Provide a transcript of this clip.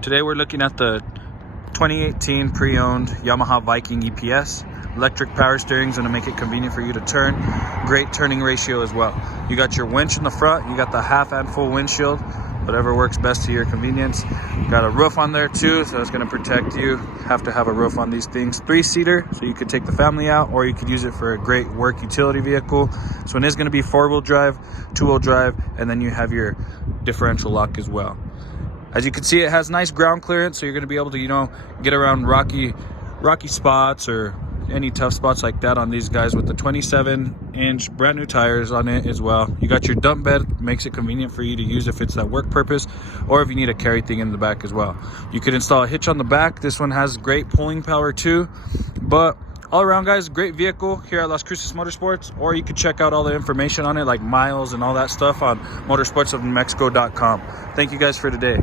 Today we're looking at the 2018 pre-owned Yamaha Viking EPS. Electric power steering is going to make it convenient for you to turn. Great turning ratio as well. You got your winch in the front, you got the half and full windshield, whatever works best to your convenience. Got a roof on there too, so it's going to protect you. Have to have a roof on these things. 3-seater, so you could take the family out, or you could use it for a great work utility vehicle. So it is going to be 4-wheel drive, 2-wheel drive, and then you have your differential lock as well. As you can see, it has nice ground clearance, so you're going to be able to, get around rocky spots or any tough spots like that on these guys with the 27-inch brand new tires on it as well. You got your dump bed, makes it convenient for you to use if it's that work purpose, or if you need a carry thing in the back as well. You could install a hitch on the back. This one has great pulling power too. But all around, guys, great vehicle here at Las Cruces Motorsports, or you could check out all the information on it, like miles and all that stuff, on motorsportsofnewmexico.com. Thank you guys for today.